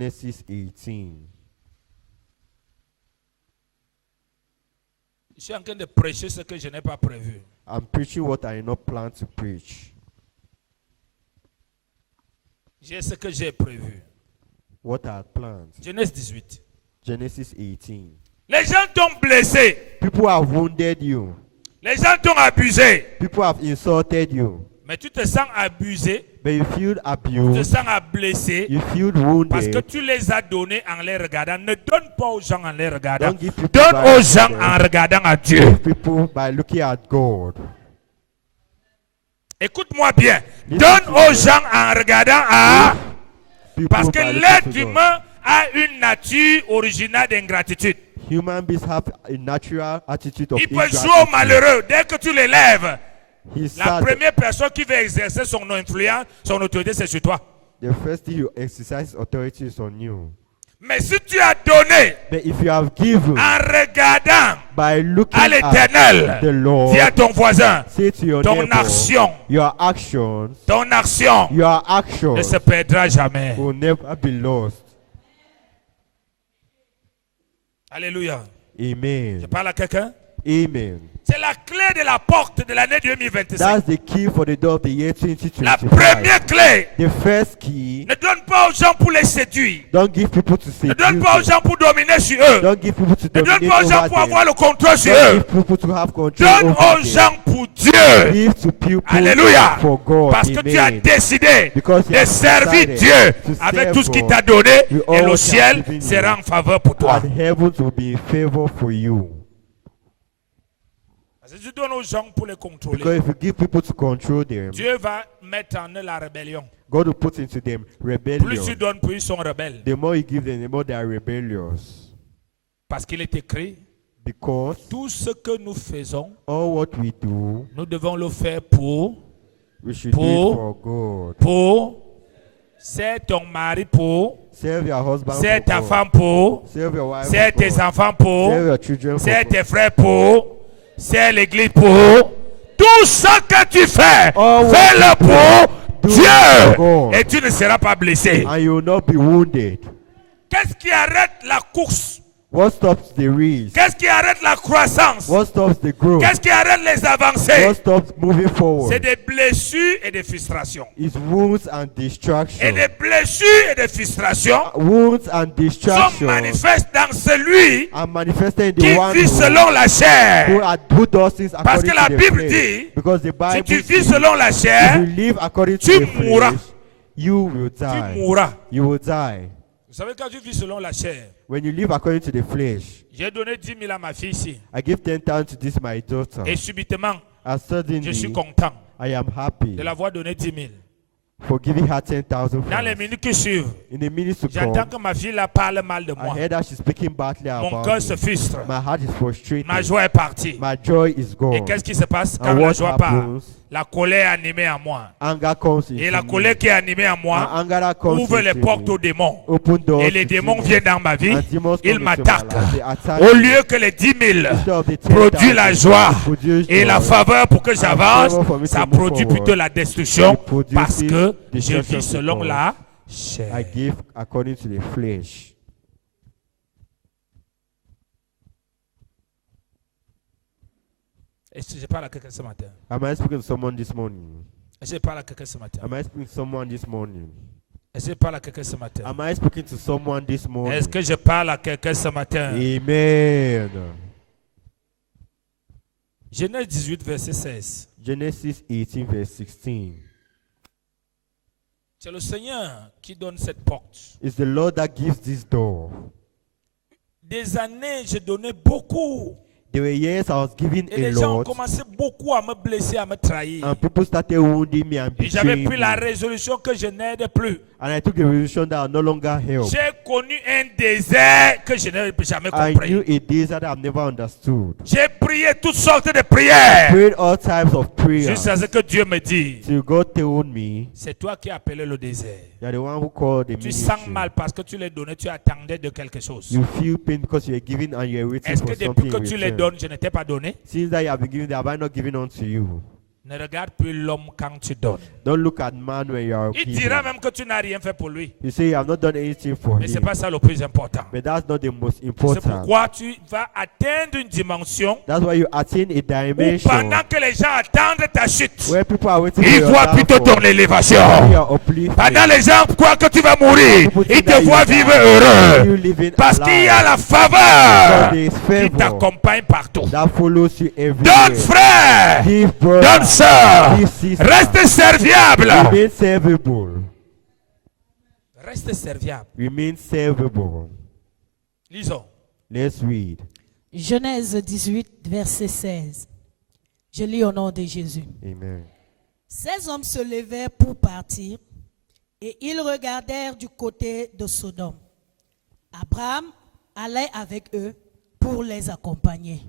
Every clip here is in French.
Genesis 18. Je suis en train de prêcher ce que je n'ai pas prévu. I'm preaching what I not plan to preach. J'ai ce que j'ai prévu. What I had planned. Genèse 18. Genesis 18. Les gens t'ont blessé. People have wounded you. Les gens t'ont abusé. People have insulted you. Mais tu te sens abusé. But you feel Tu te abused. sens blessé. You feel Parce que wounded. tu les as donnés en les regardant. Ne donne pas aux gens en les regardant. Don't give people Donne by aux gens looking en at regardant à Dieu. Give people by looking at God. Écoute-moi bien. Listen Donne to aux me. gens en regardant à... People Parce que by looking l'être to God. humain a une nature originale d'ingratitude. Human beings have a natural attitude of Il peut jouer au ingratitude. malheureux. Dès que tu l'élèves, He's la sad. première personne qui va exercer son influence, son autorité, c'est sur toi. The first thing you exercise authority is on you. Mais si tu as donné But if you have given en regardant by looking à at l'éternel, the Lord, dis à ton voisin, say to your ton neighbor, action your actions ne actions se perdra jamais. will never be lost. Alléluia. Amen. Je parle à quelqu'un. Amen. C'est la clé de la porte de l'année 2025. That's the key for the door of the year La 2025. première clé. The first key, Ne donne pas aux gens pour les séduire. don't give people to Ne seduce donne pas aux them. gens pour dominer sur eux. Don't give people to Ne donne dominate pas aux gens over pour them. avoir le contrôle sur Don't eux. give people to have control Donne over aux them. gens pour Dieu. Give to people Alléluia. for God. Parce que tu as Amen. décidé Because you de have servir decided Dieu to avec serve tout ce qu'il God t'a donné with et all le He has ciel given sera you. en faveur pour toi. And heaven will be in favor for you. Parce que tu donnes aux gens pour les contrôler. Because if you give people to control them, Dieu va mettre en eux la rébellion. God will put into them Plus rebellion. tu donnes, plus ils sont rebelles. The more you give them, the more they are rebellious. Parce qu'il est écrit, Because tout ce que nous faisons, all what we do, nous devons le faire pour, we should do Pour- it for God. c'est ton mari pour, Serve your husband c'est for ta God. femme pour, Serve your wife c'est for tes God. enfants pour, Serve your children for c'est God. tes frères pour, c'est l'église pour. Tout ce que tu fais, All what fais-le you pour do Dieu. for God. Et tu ne seras pas blessé. And you will not be wounded. Qu'est-ce qui arrête la course? What stops the race? Qu'est-ce qui arrête la croissance? What stops the growth? Qu'est-ce qui arrête les avancées? What stops moving C'est forward? des blessures et des frustrations. It's wounds and Et distraction. les blessures et des frustrations Wounds and sont distraction manifestes dans celui are manifested in qui the one vit selon la chair. who does things Parce according que la to the Bible flesh. dit, Because the Si Bible tu vis says, selon la if chair, you live according tu to the mourras. flesh, you will tu die. mourras. You will die. Vous savez, quand tu vis selon la chair, When you live according to the flesh, j'ai donné 10 000 à ma fille ici. I give 10,000 to this my daughter. Et subitement, And je suis suddenly, content I am happy de l'avoir donné 10 000. for giving her 10,000 Dans les francs. minutes qui suivent, In the minutes to j'entends come, que ma fille là parle mal de I moi. heard that she's speaking badly Mon about cœur me. se frustre. My heart is frustrated. Ma joie est partie. My joy is Et gone. qu'est-ce qui se passe quand And la what joie part? happens? La colère est animée en moi. Anger comes Et into la me. colère qui est animée en And moi anger that comes ouvre les into portes me. aux démons. Open doors Et les to démons demons. viennent dans ma vie. And demons come Ils into my m'attaquent. life. They attack Au me. lieu que les 10 000 Instead of the produisent la 10,000 joie produce et la joy, faveur pour que and j'avance, favor for me to ça move produit forward. plutôt la destruction It produces parce que je destruction vis selon because la I chair. give according to the flesh. Est-ce que je parle à quelqu'un ce matin? Am I speaking to someone this morning? Est-ce que je parle à quelqu'un ce matin? Am I speaking to someone this morning? Est-ce que je parle à quelqu'un ce matin? Am I speaking to someone this morning? Est-ce que je parle à quelqu'un ce matin? Amen. Genèse 18, verset 16. Genesis 18, verse 16. C'est le Seigneur qui donne cette porte. It's the Lord that gives this door. Des années, j'ai donné beaucoup. There were years I was giving Et a les gens ont lot, commencé beaucoup à me blesser, à me trahir. and people started wounding me and Et j'avais betraying pris la me. résolution que je n'aide plus. And I took the resolution that I no longer help. J'ai connu un désert que je n'ai jamais I knew compris. a desert that I've never understood. J'ai prié toutes sortes de prières. Prayed all types of prayers. Jusqu'à ce que Dieu me dit, Till God told me, c'est toi qui as appelé le désert. you're the one who called the Tu sens ministry. mal parce que tu les donnais, tu attendais de quelque chose. You feel pain because you're giving and you're waiting Est-ce for que something depuis que in tu les return. donnes, je ne t'ai pas donné? Since that you have been giving, have I not given unto you? Ne regarde plus l'homme quand tu donnes. Don't look at man when you are Il giving. dira même que tu n'as rien fait pour lui. You say you have not done anything for Mais ce n'est him. pas ça le plus important. But that's not the most C'est important. pourquoi tu vas atteindre une dimension That's why you attain a où dimension pendant que les gens attendent ta chute, where people are waiting for ils your voient plutôt downfall. ton élévation. You are uplifted. Pendant les gens croient que tu vas mourir, ils te voient vivre You heureux. living Parce qu'il y a alive. la faveur Because there is qui favor t'accompagne partout. that follows you Donne everywhere. frère, Give donne brother, sœur, give sister. reste serviable. Remain servable. Reste serviable. Remain servable. Lisons. Let's read. Genèse 18, verset 16. Je lis au nom de Jésus. Amen. Ces hommes se levèrent pour partir et ils regardèrent du côté de Sodome. Abraham allait avec eux pour les accompagner.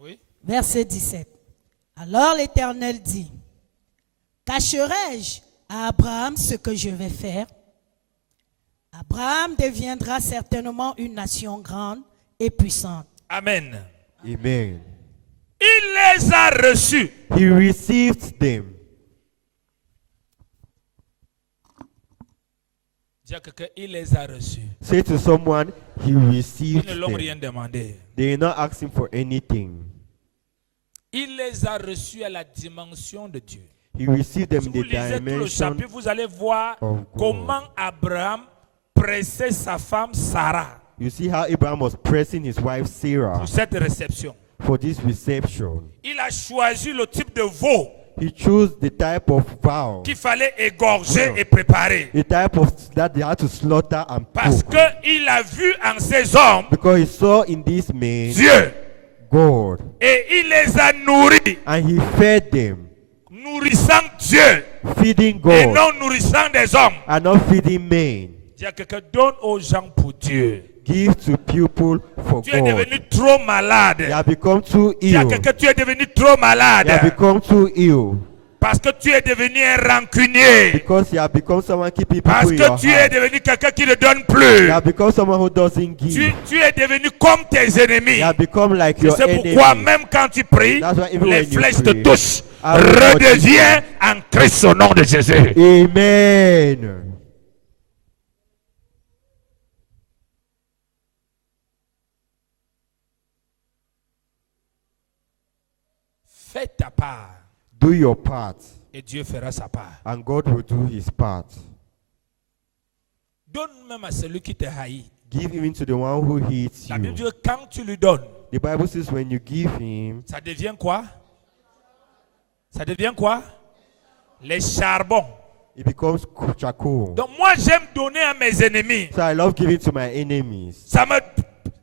Oui. Verset 17. Alors l'Éternel dit, cacherai-je à Abraham ce que je vais faire? Abraham deviendra certainement une nation grande et puissante. Amen. Amen. Il les a reçus. He received them. Dis à quelqu'un, il les a reçus. Say to someone, he Ils received ne l'ont them. rien demandé. They did not ask him for anything. Il les a reçus à la dimension de Dieu. He received them Si in vous the lisez tout le dimension chapitre, vous allez voir of God. comment Abraham pressait sa femme Sarah You see how Abraham was pressing his wife Sarah pour cette réception. for this reception. Il a choisi le type de veau He chose the type of vow, qu'il fallait égorger et préparer. the type of that they had to slaughter and Parce cook. qu'il a vu en ces hommes Because he saw in this man Dieu. God, Et il les a nourris, and he fed them, nourrissant Dieu feeding et God non nourrissant des hommes. and not feeding men. Dis à quelqu'un, donne aux gens pour Dieu. Give to people for Tu es God. devenu trop malade. They have become too Dis à ill. quelqu'un, tu es devenu trop They have malade. become too ill. Parce que tu es devenu un rancunier. Because you have become someone keeping people Parce in que your tu es heart. devenu quelqu'un qui ne donne plus. You have become someone who doesn't Tu, give. tu es devenu comme tes ennemis. You have become like Et your c'est pourquoi enemy. même quand tu pries, That's why even les when you flèches te pray, touchent. arrows Redeviens en Christ au nom de Jésus. Amen. Fais ta part Do your part, et Dieu fera sa part. and God will do his part. Donne même à celui qui te haït. Give even to the one who hates La Bible you. dit que quand tu lui donnes, The Bible says when you give him, ça devient quoi? Ça devient quoi? Les charbons. it becomes charcoal. Donc moi j'aime donner à mes ennemis. So I love giving to my enemies.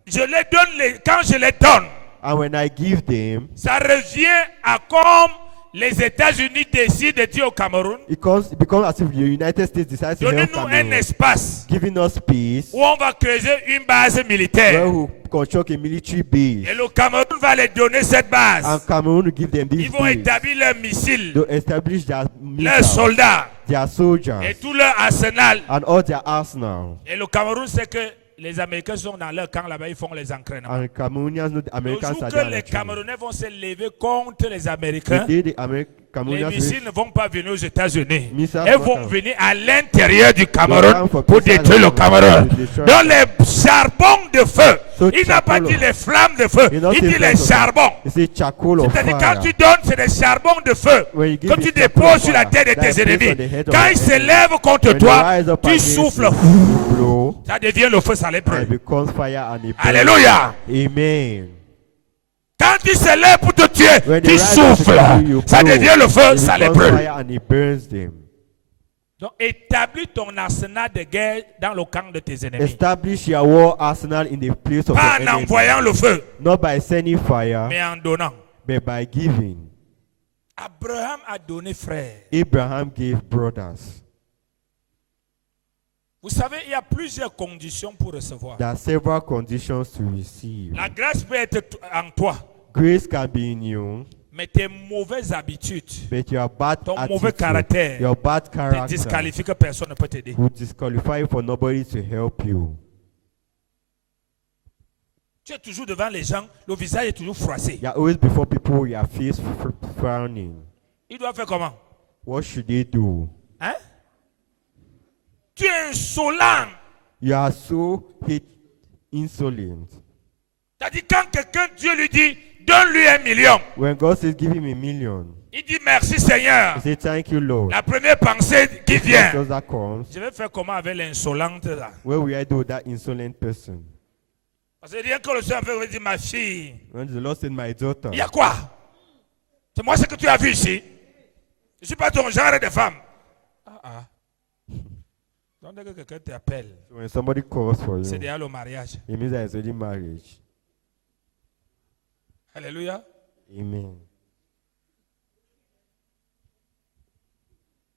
Je les donne, quand je les donne, And when I give them, ça revient à comme les États-Unis décident de dire au Cameroun, it becomes as if the United States decides to help donnez-nous un Cameroon, espace giving us peace, où on va creuser une base where militaire. we construct a military base. Et le Cameroun va les donner cette base. And Cameroon will give them this Ils vont base établir leurs missiles, to establish their leurs missiles, soldats their soldiers, et tout leur arsenal. and all their arsenal. Et le Cameroun sait que les Américains sont dans leur camp là-bas, ils font les entraînements. And Cameroonians know the Le Americans jour are que there. les actually. Camerounais vont se lever contre les The Américains, day the les Cameroonians missiles ne vont pas venir aux États-Unis. Missiles Ils vont vont pas. venir à l'intérieur du Cameroun come for pour missiles détruire le to Cameroun. destroy Dans les charbons de feu. So Il n'a pas charcoal dit of- les flammes de feu. He not Il say dit les flames of- charbons. It's a charcoal of C'est-à-dire fire. quand tu donnes, c'est des charbons de feu When you give que tu it charcoal of déposes sur la fire, tête de that tes is placed on ennemis. the head of Quand your ils se enemy. lèvent contre When they toi, rise up tu against souffles. you, blow, Ça devient le feu, ça les and brûle. it becomes fire and it burns. Alléluia. Amen. Quand ils se lèvent pour te tuer, When tu they rise up to souffles. kill you, Ça blow, devient le feu, it ça les becomes brûle. fire and it burns them. Donc établis ton arsenal de guerre dans le camp de tes ennemis. Establish your war arsenal in the place of Pas your en enemy. envoyant le feu, Not by sending fire, mais en donnant. but by giving. Abraham a donné frère. Abraham gave brothers. Vous savez, il y a plusieurs conditions pour recevoir. There are several conditions to receive. La grâce peut être en toi, Grace can be in you, mais tes mauvaises habitudes, but your bad ton mauvais attitude, caractère, your bad te character disqualifie que personne ne peut t'aider. will disqualify you for nobody to help you. Tu es toujours devant les gens, le visage est toujours froissé. You are always before people, your face frowning. Il doit faire comment? What should they do? Hein? Tu es insolent. You are so insolent. C'est-à-dire quand quelqu'un, Dieu lui dit, donne-lui 1 million. When God says, give him a million, Il dit merci Seigneur. he says, thank you, Lord. La première pensée qui vient. Because that comes, Je vais faire comment avec l'insolente là? where will I do with that insolent person? Parce que rien que le Seigneur veut dire ma fille. When the Lord said, my daughter, Il y a quoi? C'est moi ce que tu as vu ici. Je ne suis pas ton genre de femme. Ah. Donc dès que quelqu'un t'appelle, so when somebody calls for c'est you, déjà le mariage. it means that it's already marriage. Alléluia. Amen.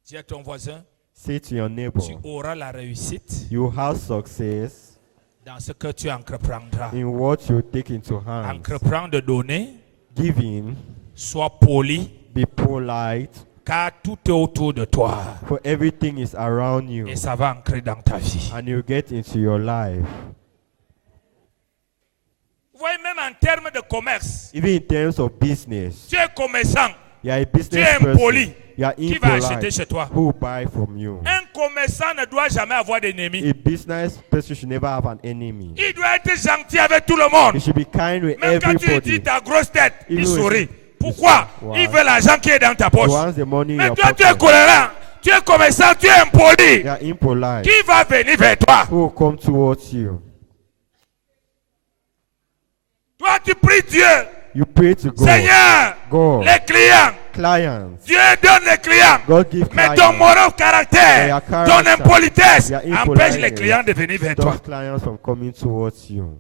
Dis à ton voisin, Say to your neighbor, tu auras la réussite you have success dans ce que tu entreprendras. in what you take into hands. Entreprends de donner, Giving, sois poli, be polite, car tout est autour de toi. for everything is around you, Et ça va ancrer dans ta vie. and you get into your life. Vous voyez, même en termes de commerce, Even in terms of business, tu es commerçant, you are a tu business es person. impoli. You are Qui va acheter impolite. chez toi? Who will buy from you? Un commerçant ne doit jamais avoir d'ennemis. A business person should never have an enemy. Il doit être gentil avec tout le monde. He should be kind with Même quand tu lui dis everybody. ta grosse tête, il Even sourit. if- Pourquoi? Wow. Il veut l'argent qui est dans ta He poche. wants the money in Mais your toi, tu es pocket. colérant, tu es commerçant, tu es impoli. You are impolite. Qui va venir vers toi? Who will come towards you? Toi, tu pries Dieu. You pray to God. Seigneur, God. les clients. Clients. Dieu donne les clients. God give Mais clients. ton moral Yeah, caractère, your ton character, impolitesse your empêche les impoliteness clients de venir vers toi. Stop clients from coming towards you.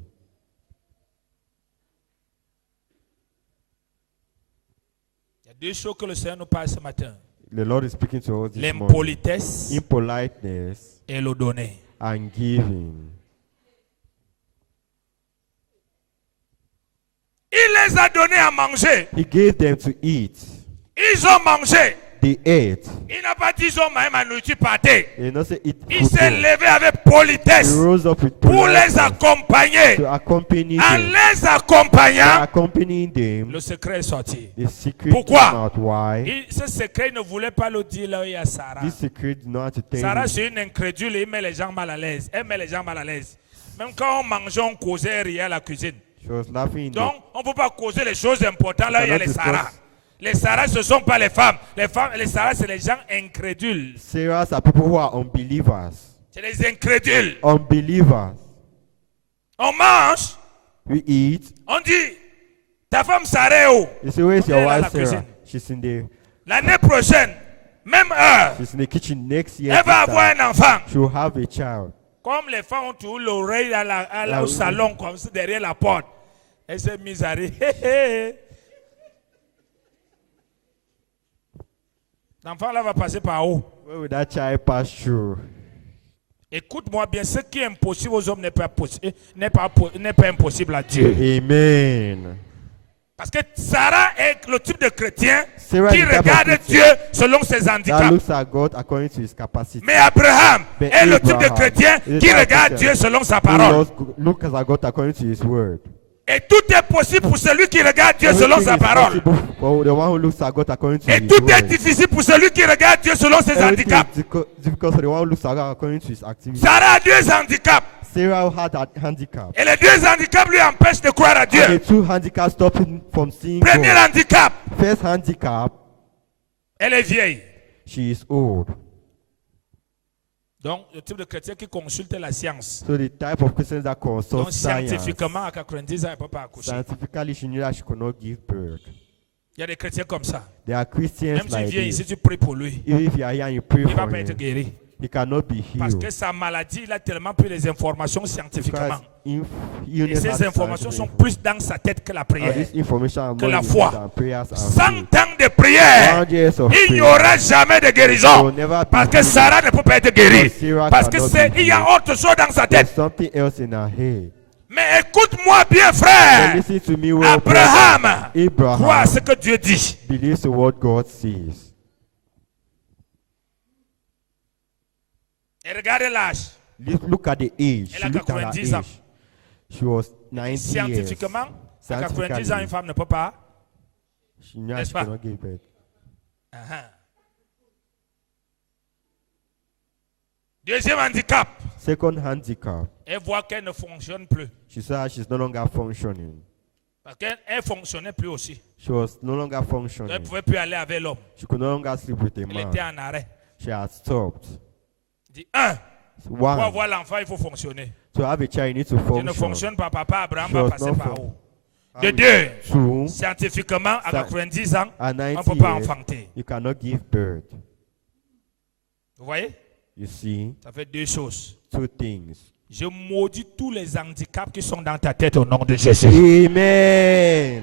Il y a deux choses que le Seigneur nous parle ce matin. The Lord is speaking to us this morning. L'impolitesse Impoliteness et le donner. and giving. Il les a donnés à manger. He gave them to eat. Ils ont mangé. They ate. Il n'a pas dit ils ont mangé ma nourriture pâtée. He did not say eat Il food. s'est no. levé avec He politesse rose up with pour les politeness accompagner. to accompany En them. les By accompagnant, accompanying them, le secret est sorti. the secret Pourquoi? came out. Why? Ce secret il ne voulait pas le dire là où il y a Sarah. This secret did not have to tell Sarah, you. c'est une incrédule et il met les gens mal à l'aise. Elle met les gens mal à l'aise. Même quand on mangeait, on causait rien à la cuisine. She was laughing in the Donc, on ne peut pas causer les choses importantes là où il y a les cannot Sarah. discuss. Les Sarah, ce ne sont pas les femmes. Les Sarah, c'est les gens incrédules. Sarahs are people who are unbelievers. C'est les incrédules. Unbelievers. On mange, We eat. on dit, ta femme Sarah est où? You say, where's your Elle est à la wife Sarah? cuisine. She's in the L'année prochaine, même heure, she's in the kitchen next year. elle va this avoir time. un enfant. She will have a child. Comme les femmes ont toujours l'oreille au oui. salon, comme ça, derrière la porte. Elle s'est mise à rire. L'enfant là va passer par où? Where will that child pass through? Écoute-moi bien, ce qui est impossible aux hommes n'est pas impossible à Dieu. Amen. Parce que Sarah est le type de chrétien Sarah qui is the type of regarde Christian Dieu selon ses that handicaps. looks at God according to his capacity. Mais Abraham Mais est le type de Abraham chrétien is the qui type of regarde Christian Dieu selon sa Who parole. looks at God according to his word. Et tout est possible pour celui qui regarde Dieu selon Everything sa is parole. possible for the one who looks at God according to Et his tout est word. difficile pour celui qui regarde Dieu selon ses Everything handicaps. is difficult for the one who looks at God according to his activity. Sarah a deux handicaps. Sarah had a handicap. Et les deux handicaps lui empêchent de croire à And the Dieu. two handicaps stop him from seeing Premier God. handicap, First handicap, elle est vieille. she is old. Donc, le type de chrétien qui consulte la science. So the type of Christians that consult Donc, science. scientifiquement, à 90 ans, elle ne peut pas accoucher. Scientifically, she knew that she could not give birth. Il y a des chrétiens comme ça. There are Christians Même s'il like vient this. ici, tu pries pour lui. Even if you are here and you pray Il ne va for pas être him, guéri. he cannot be Parce que healed. sa maladie, il a tellement pris les informations scientifiquement. Because Et illness ces has informations sont scientific- plus dans sa tête que la and prière. this information are que more la important foi. than prayers and 100 faith. ans de prière, 100 years of il n'y prayer. aura jamais de There guérison. will never be Parce que healing. Sarah ne peut pas être guérie. Sarah Parce que cannot be il y a healed. autre chose dans sa There's tête. something else in her head. Mais écoute-moi bien, So frère. listen to me well, brother. Abraham croit à Abraham ce que Dieu dit. believes to what God says. Et regardez l'âge. Look at the age. Elle She a looked at her 90 ans. age. She was 90 years. Scientifiquement, à 90 ans, une femme ne peut pas. She knew N'est-ce she pas? could not give birth. Uh-huh. Deuxième handicap, Second handicap, elle voit qu'elle ne fonctionne plus. she saw she's no longer functioning. Parce qu'elle ne fonctionnait plus aussi. She was no longer Elle ne functioning. pouvait plus aller avec l'homme. She could no longer sleep with a Elle était man. en arrêt. She had stopped. Dit, pour One, avoir l'enfant, il faut fonctionner. to have a child, you need to Je ne function. fonctionne pas, papa Abraham She va was passer not par fun- où? How De is- deux, Two, scientifiquement, à Ça- 90 ans, at on ne 90 peut pas years, enfanter. you cannot give birth. Vous voyez? You see, Ça fait deux choses. two things. Je maudis tous les handicaps qui sont dans ta tête au nom de Jésus. Amen.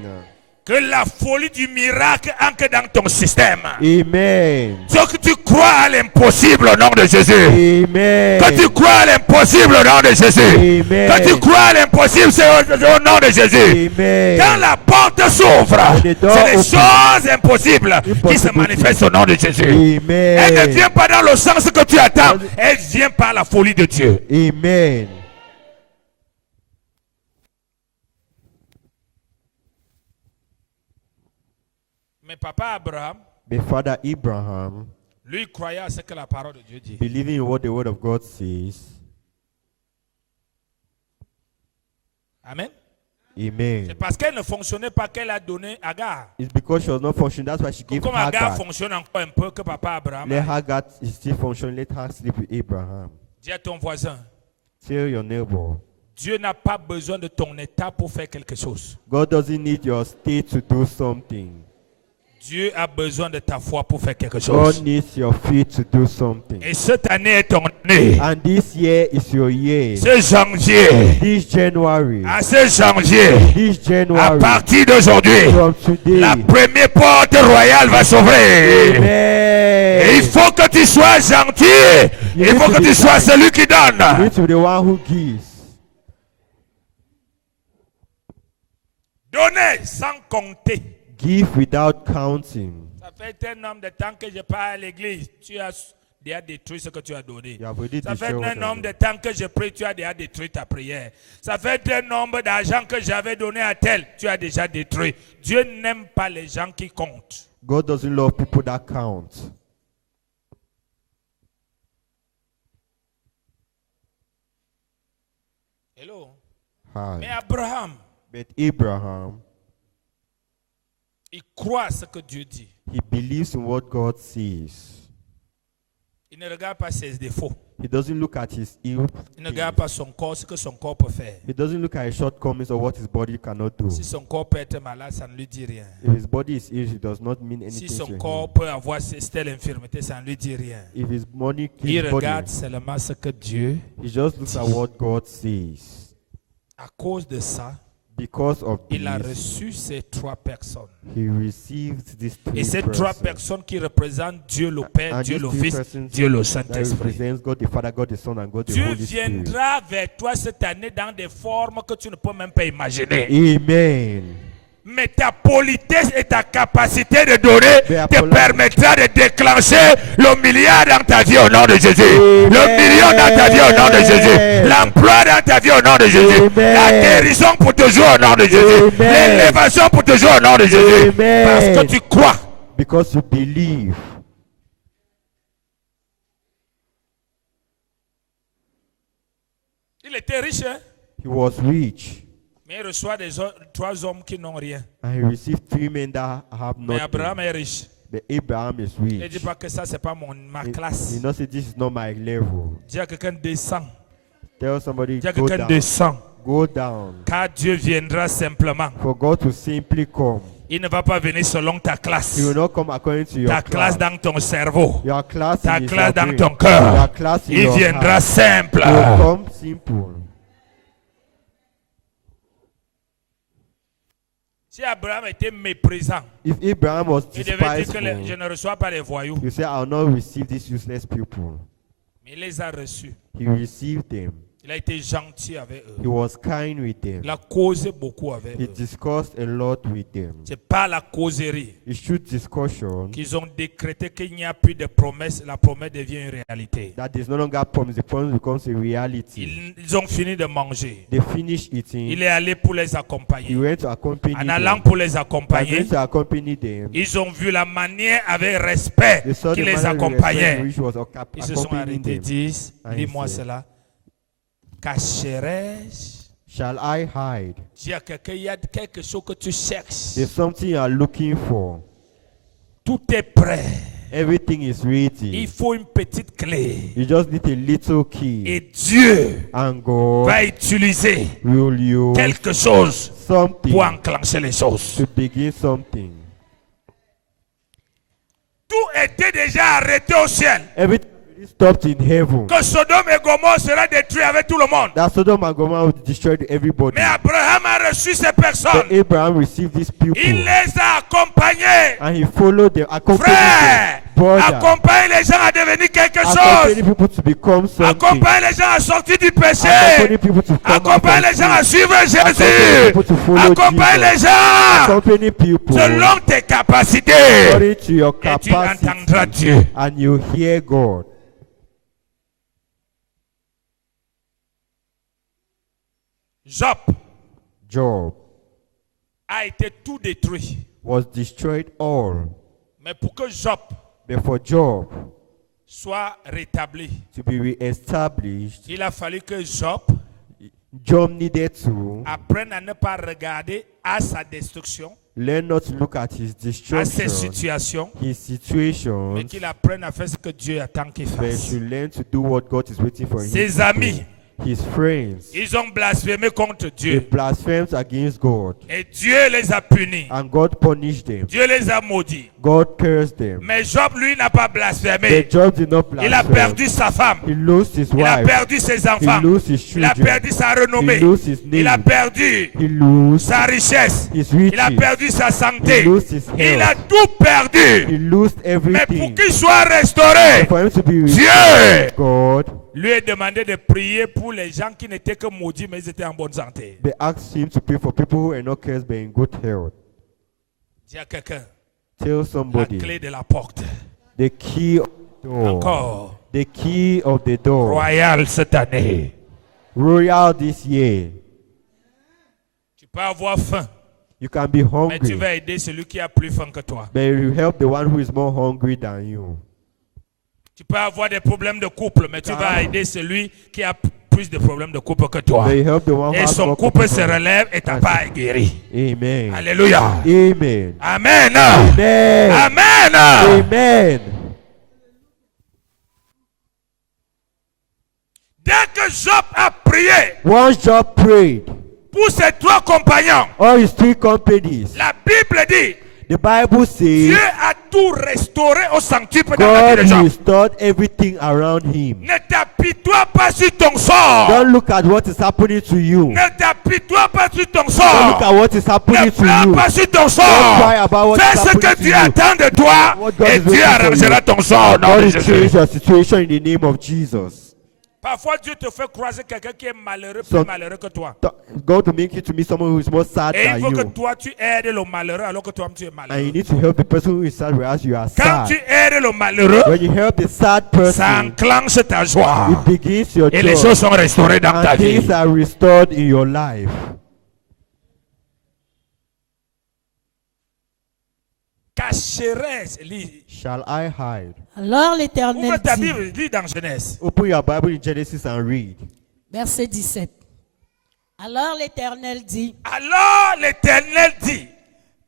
Que la folie du miracle entre dans ton système. Amen. Ce que tu crois à l'impossible au nom de Jésus. Amen. Que tu crois à l'impossible au nom de Jésus. Amen. Que tu crois à l'impossible, c'est au nom de Jésus. Amen. Quand la porte s'ouvre, When the door c'est les opens, choses impossibles qui se manifestent au nom de Jésus. Elle ne Amen. vient pas dans le sens que tu attends. Elle vient par la folie de Dieu. Amen. Mais papa Abraham, But Father Abraham, lui croyait à ce que la parole de Dieu dit. believing in what the word of God says, Amen. Amen. C'est parce qu'elle ne fonctionnait pas qu'elle a donné Agar. It's because she was not functioning. That's why she gave Comme Agar Hagar. fonctionne encore un peu que papa Abraham. Let a. Hagar still function. Let her sleep with Abraham. Dis à ton voisin, Tell your neighbor, Dieu n'a pas besoin de ton état pour faire quelque chose. God doesn't need your state to do something. Dieu a besoin de ta foi pour faire quelque God chose. needs your faith to do something. Et cette année est ton année. And this year is your year. Ce janvier, This January. à ce janvier, This à January. partir d'aujourd'hui, From today. la première porte royale va s'ouvrir. Amen. Et il faut que tu sois gentil. Il faut que tu sois celui qui You donne. need to be the one who gives. Donnez sans compter. Give without counting. Ça fait un nombre de temps que je pars à l'église. Tu as déjà détruit ce que tu as donné. You have already Ça fait destroyed un what you nombre de have temps que je prie, tu as déjà détruit ta prière. Ça fait un nombre d'argent que j'avais donné à tel, tu as déjà détruit. Dieu n'aime pas les gens qui comptent. God doesn't love people that count. Hello. Hi. Mais Abraham, But Abraham, il croit à ce que Dieu dit. he believes in what God says. Il ne regarde pas ses défauts. He doesn't look at his ill. Il ne regarde pas son corps, ce que son corps peut faire. He doesn't look at his shortcomings or what his body cannot do. Si son corps peut être malade, ça ne lui dit rien. If his body is ill, it does not mean Si anything son to corps him. peut avoir telle infirmité, ça ne lui dit rien. If his body, Il his regarde body, seulement ce que Dieu, he just looks at what God says. à cause de ça, Because of il a this, reçu ces trois personnes. he received these Et three ces trois persons. personnes qui représentent Dieu le Père, And Dieu these le three Fils, persons Dieu le that Saint-Esprit. represents God the Father, God the Son, and God the Dieu Holy Spirit. viendra vers toi cette année dans des formes que tu ne peux même pas imaginer. Amen. Mais ta politesse et ta capacité de donner Be te polite. permettra de déclencher le milliard dans ta vie au nom de Jésus. Le million dans ta vie au nom de Jésus. L'emploi dans ta vie au nom de Jésus. Amen. La guérison pour toujours au nom de Jésus. Amen. L'élévation pour toujours au nom de Jésus. Amen. Parce que tu crois. Because you believe. Il était riche, hein? He was rich. Mais il reçoit trois hommes qui n'ont rien. And he received three men that have Mais Abraham nothing. est riche. But Abraham is Il ne dit rich. pas que ça, c'est pas ma He classe. not say this is not my level. Dis à quelqu'un descend. Tell somebody Dis à go quelqu'un down. descend. Go down. Car Dieu viendra simplement. For God to simply come. Il ne va pas venir selon ta classe. He will not come according to your Ta classe dans ton cerveau. Your class Ta in classe your dans brain. ton cœur. Your class in Il your viendra heart. simple. He will come simple. Si Abraham était méprisant, If Abraham was il devait dire que despiseful, je ne reçois pas les voyous. you say, I will not receive these useless people. Mais il les a reçus. He received them. Il a été gentil avec He eux. was kind with them. Il a causé beaucoup avec He eux. discussed a lot with them. C'est pas la causerie He should discussion qu'ils ont décrété qu'il n'y a plus de promesse. La promesse devient une réalité. that there's no longer promise. The promise becomes a reality. Ils ont fini de manger. They finished eating. Il est allé pour les He accompagner. went to accompany En allant them. pour les By accompagner, going to accompany them, ils ont vu la manière avec respect they saw the qu'il les manner of respect accompagnait. which was Ils se sont accompanying arrêtés, them. disent, And he dis-moi said, cela. Cacherai-je? Shall I hide? Dis à quelqu'un, il y a quelque chose que tu cherches. There's something you are looking for. Tout est prêt. Everything is Il ready. faut une petite clé. You just need a little key. Et Dieu And God va utiliser will use quelque chose something pour enclencher les choses. to begin something. Tout était déjà arrêté au ciel. Everything is stopped in heaven. Que Sodome et Gomorrhe sera détruit avec tout le monde. That Sodom and Gomorrah will destroy everybody. Mais Abraham a reçu ces personnes. But Abraham received these people Il les a accompagnés. and he followed them, accompanied Frère, them. Brother, accompagne les gens à devenir quelque accompany chose. people to become something. Accompagne les gens à sortir du péché. Accompany people to come out Accompagne of les gens à sin. suivre Accompany Jésus. people to follow Accompagne Jesus. les gens Accompany people selon tes capacités. according to your Et tu entendras capacity, Dieu. and you hear God. Job Job a été tout détruit. was destroyed all, Mais pour que Job but for Job soit rétabli, to be reestablished, il a fallu que Job Job needed to apprenne à ne pas regarder à sa destruction, learn not to look at his à ses destruction, situations, his mais situations, qu'il apprenne à faire ce que Dieu attend qu'il but fasse. should learn to do what God is waiting for him Ses to do. amis, His friends, ils ont blasphémé contre they Dieu. blasphemed against God, Et Dieu les a punis. and God punished them. Dieu les a maudits. God cursed them. Mais Job, lui, n'a pas blasphémé. But Job did not Il a blaspheme. perdu sa femme. He lost his Il a wife. perdu ses He enfants. lost his Il a children. perdu sa renommée. He lost his Il a name. perdu He lost sa richesse. his riches. Il a perdu sa santé. He lost his Il a health. tout perdu. He lost Mais pour everything. qu'il soit restauré, For him to be Dieu restored, God, lui a demandé de prier pour les gens qui n'étaient que maudits, mais ils étaient en bonne santé. they asked him to pray for people who are not cursed but in good health. Dis à quelqu'un, Tell la somebody clé de la porte. the key of the door. Encore. The key of the door. Royal cette année. Royal this year. Tu peux avoir faim, You can be mais tu hungry, vas aider celui qui a plus faim que toi. but you help the one who is more hungry than you. Tu peux avoir des problèmes de couple, mais tu vas aider celui qui a plus de problèmes de couple que toi. But you help the one who Et has son more couple se problems. relève et ta part est guérie. Amen. Alléluia. Amen. Amen. Amen. Amen. Amen. Dès que Job a prié Once Job prayed, pour ses trois compagnons, all his three companies, la Bible dit, the Bible Dieu says a tout restauré au centuple dans la God vie de Job. restored everything around him. Ne t'apitoie pas sur ton sort. Don't look at what is happening to you. Ne t'apitoie pas sur ton Don't look sort. at what is Ne happening to pleure you. pas sur ton Don't sort. cry about what Fais is ce happening que to Dieu you. attend de toi What God et is Dieu waiting for arrangera you. ton sort. au nom God de will Jésus. change your situation in the name of Jesus. Parfois, Dieu te fait croiser quelqu'un qui est malheureux, So- plus malheureux que toi. God will make you to meet someone who is more sad Et il than faut que you. toi, tu aides le malheureux alors que toi-même tu es And you malheureux. need to help the person who is sad whereas you are Quand tu sad. aides le malheureux, When you help the sad ça person, enclenche ta joie. it begins your Et les joy. choses sont restaurées dans ta And vie. things are restored in your life. Cacherai-je, lis. Shall I hide? Alors Ouvre l'Éternel ta dit, Bible, lis dans Genèse. Open your Bible in Genesis and read. verset 17. Alors l'Éternel dit, Alors l'Éternel dit,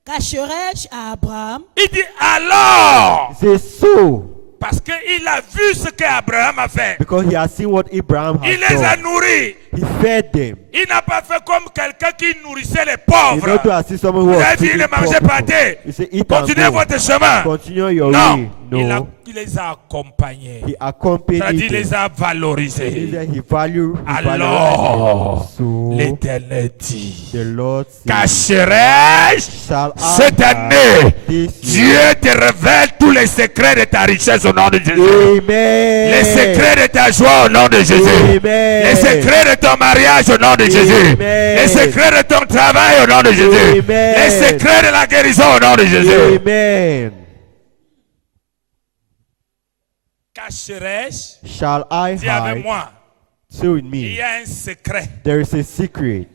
cacherai-je à Abraham il dit alors, He says so, parce qu'il a vu ce qu'Abraham a fait. because he has seen what Abraham Il has les a done. nourris. He fed them. Il n'a pas fait comme quelqu'un qui nourrissait les He pauvres. not to assist someone who Vous was avez fini feeding de poor manger, people. partez. He said, eat and Continuez go. votre chemin. Continue your Non, way. No. il les a accompagnés. He accompanied C'est-à-dire, il them. les a He valorisés. said he value. Alors, So l'Éternel dit, the Lord said, cacherai-je shall I cette hide année? this year? Dieu te révèle tous les secrets de ta richesse au nom de Jésus. Amen. Les secrets de ta joie au nom de Jésus. Amen. Les secrets de ton mariage au nom de Jésus. Amen. Les secrets de ton travail au nom de Jésus. Amen. Les secrets de la guérison au nom de Jésus. Amen. Cacherai-je? Shall I Dis avec hide? moi. Say with Il me. y a un secret There is a secret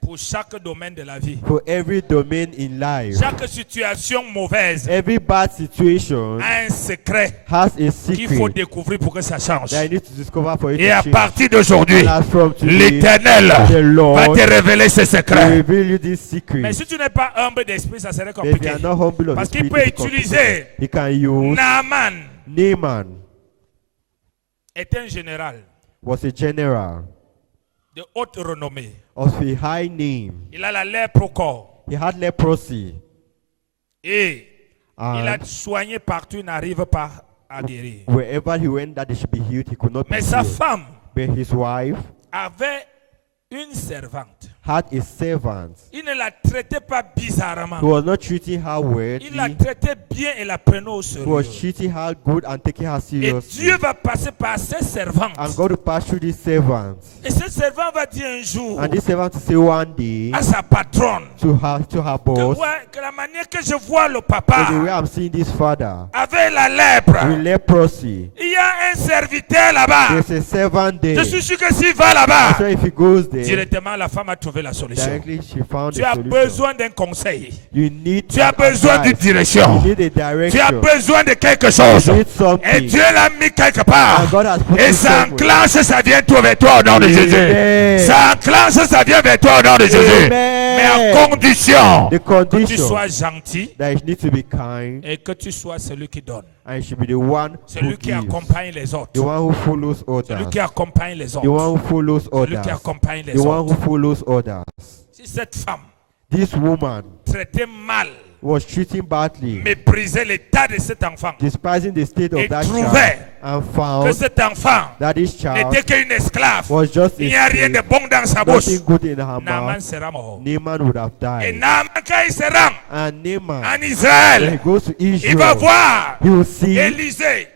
pour chaque domaine de la vie. for every domain in life. Chaque situation mauvaise Every bad situation a un secret has a qu'il faut secret découvrir pour que ça change. that I need to discover for it Et to à change. partir d'aujourd'hui, And as from today, l'Éternel the Lord va te révéler ses will secrets. reveal you this secret. Mais si tu n'es pas humble d'esprit, ça serait But if you compliqué. are not humble of Parce qu'il spirit, peut it's complicated. utiliser He can use Naaman Naaman est un général was a general de haute renommée. of a high name. Il a la lèpre au corps. He had leprosy. Et il a And soigné partout, il n'arrive pas à guérir. wherever he went that he should be healed, he could not be Mais sa healed. femme But his wife avait une servante. had a servant. Il ne la traitait pas bizarrement. He was not treating her weirdly. Il la traitait bien et la prenait au He was sérieux. treating her good and taking her Et seriously. Dieu va passer par ses servantes. And God will pass through this servant. Et ce servant va dire un jour And this servant will say one day à sa patronne to her que, boss, ouais, que la manière que je vois le "So the way papa I'm seeing this father avec la lèpre, with leprosy, il y a un serviteur là-bas. there's a servant there. Je suis sûr que s'il va là-bas, So if he goes there, directement la femme a trouvé la solution. directly she found Tu a as solution. besoin d'un conseil. You need Tu as an besoin d'une advice. direction. You need a Tu as direction. besoin de quelque chose. You need Et something. Dieu l'a mis quelque part. And God has put Et it ça somewhere. enclenche, ça vient tout vers toi au nom de Amen. Jésus. Ça enclenche, ça vient vers toi au nom de Jésus. Amen. Mais à condition The que tu condition sois gentil that you need to be kind et que tu sois celui qui donne. and you should be the one who Celui qui gives. accompagne les autres. The one who follows Celui others. qui accompagne les The autres. one who follows Celui qui others. accompagne les The one autres. who follows others. Si cette femme This woman traitait mal, was treating badly, méprisait l'état de cet enfant, despising the state et of that trouvait child, and que found cet enfant that this child n'était qu'une esclave, was just il n'y a a rien de slave, bon dans sa bouche, nothing good in her Naaman mouth. sera mort. Naaman would have Et died. Naaman, quand il se rend And Naaman, en when he Israël, goes to il va Israel, voir he will see Élisée.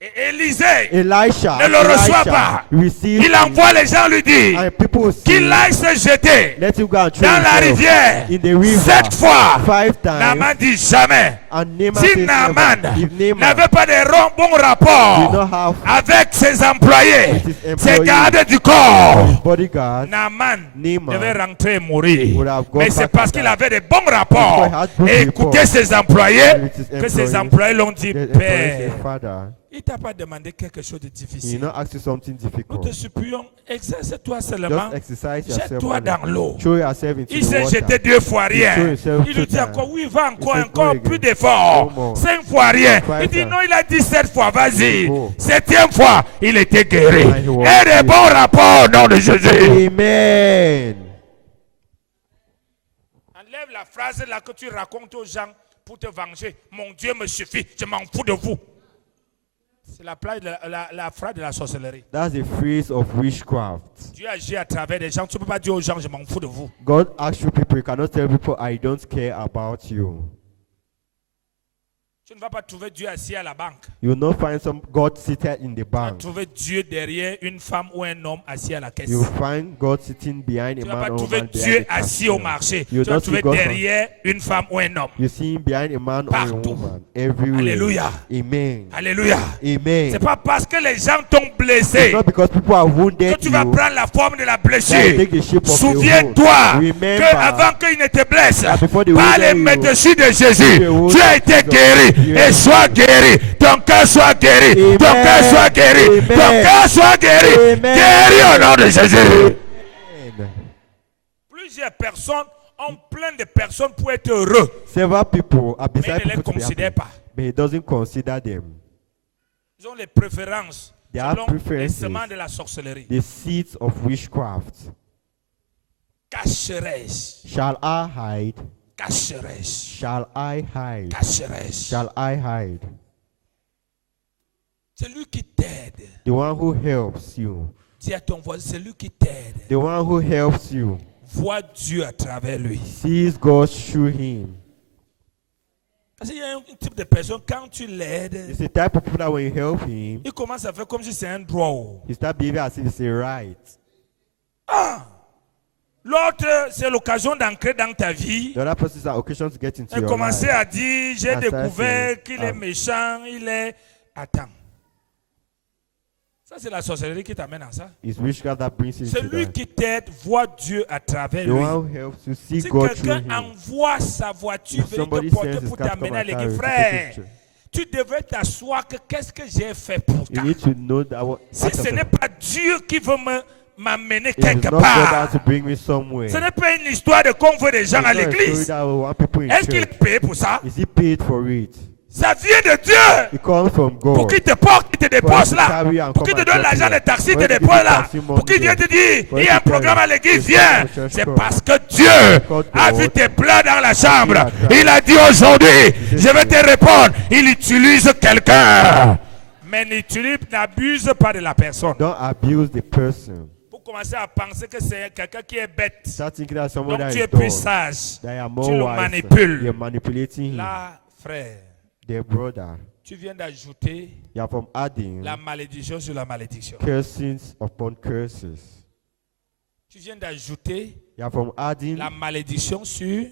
Et Élisée Elisha. ne le reçoit pas. Receive Il envoie les gens lui dire and people will see, qu'il aille se jeter let him go and throw dans la himself rivière in the river 7 fois. 5 times. Naaman dit jamais. And Naaman Si says Naaman never. If Naaman n'avait pas de bon did rapport not have avec ses employés, With his ses employees, gardes du corps, his bodyguard, Naaman Naaman devait rentrer et mourir. would have gone Mais c'est back parce and qu'il died. avait de bons rapports Because he had good et écoutait reports ses employés with his que ses employees. employés l'ont dit, The employees Père, say, Father, il t'a pas demandé quelque chose de he difficile. did not ask you something Nous difficult. te supplions, exerce-toi seulement. Just exercise yourself. Jette-toi on it. dans l'eau. Throw yourself into Il the s'est water. jeté 2 fois rien. threw himself Il lui 2 dit encore, times. oui, va encore, He said, encore go plus again. d'efforts. Go more. 5 fois rien. 5 Il dit times. non, il a dit 7 fois, vas-y. Go. 7e fois, il était guéri. And he was Et de healed. bons rapports au nom de Jésus. Amen. Enlève la phrase là que tu racontes aux gens pour te venger. Mon Dieu me suffit, je m'en fous de vous. C'est la phrase de la sorcellerie. That's the phrase of witchcraft. Dieu agit à travers des gens. Tu ne peux pas dire aux gens, je m'en fous de vous. God asks you people, you cannot tell people, I don't care about you. Tu ne vas pas trouver Dieu assis à la banque. You will not find some God seated in the Tu vas bank. trouver Dieu derrière une femme ou un homme assis à la caisse. You will find God sitting behind Tu a ne vas man pas or trouver woman behind Dieu the assis au cashier. marché. You Tu vas don't see trouver God derrière une femme ou un homme. You see him behind a man or a Partout. woman. Everywhere. Alléluia. Amen. Alléluia. Amen. C'est pas parce que les gens t'ont blessé It's not because people are wounded que tu vas you prendre la forme de la that you blessure. take the shape of Souviens-toi a wound. Remember que avant qu'ils ne te blessent, that before they par les wounded you, médecins de Jésus, the wound tu as of été Jesus, guéri you et are- sois guéri. Ton cœur soit guéri. Amen. Ton cœur soit guéri. Amen. Ton cœur soit guéri. Amen. Guéri au nom de Jésus. Amen. Plusieurs personnes ont plein de personnes pour être heureux, Several people are mais beside ils ne les people to be considèrent happy, pas. but he doesn't consider them. Ils ont les préférences They have selon les preferences. sements de la sorcellerie. The seeds of witchcraft. Cacherai-je, Shall I hide? cacherai-je, Shall I hide? cacherai-je. Shall I hide? C'est lui qui t'aide. The one who helps you. Dis à ton voisin, c'est lui qui t'aide. The one who helps you. Vois Dieu à travers lui. Sees God through him. Parce qu'il y a un type de personne, quand tu l'aides, It's the type of people that when you help him, il commence à faire comme si c'est un droit. he start behaving as if it's a right. Ah! L'autre, c'est l'occasion d'entrer dans ta vie. The other person is an occasion to get into Et your commencer life. à dire, j'ai Ah, ça, découvert c'est- qu'il est méchant, il est... Attends. Ça, c'est la sorcellerie qui t'amène à ça. It's witchcraft that brings you C'est to lui that. qui t'aide, voit Dieu à travers The lui. one who helps you see Si God through quelqu'un him. envoie sa voiture If venir somebody te porter sends his pour car to t'amener come à and carry l'église, you to frère, take picture, tu devrais t'asseoir que qu'est-ce que j'ai fait pour you toi. need to know that Si ce n'est pas Dieu qui veut m'amener it is quelque not God that part, has to bring me somewhere. ce n'est pas une histoire de convoyer des gens It's à not a story l'église. that will want people in Est-ce qu'il church. est payé pour ça? Is he paid for it? Ça vient de Dieu. It comes from Pour God. qu'il te porte, qu'il te dépose là. Pour qu'il te donne l'argent de taxi, te dépose là. Pour qu'il vienne te dire, il y a un programme à l'église, viens. C'est parce que Dieu a vu tes pleurs dans la chambre. Il a dit aujourd'hui, je vais te répondre. Il utilise quelqu'un. Mais n'abuse pas de la personne. Don't abuse the person. Pour commencer à penser que c'est quelqu'un qui est bête. Start thinking that someone Donc that tu is es plus dull, sage. that you are Tu more le wise. manipules. You're manipulating him. Là, frère, Their brother. tu viens d'ajouter You are from adding la malédiction sur la malédiction. curses upon curses. Tu viens d'ajouter You are from adding la malédiction sur...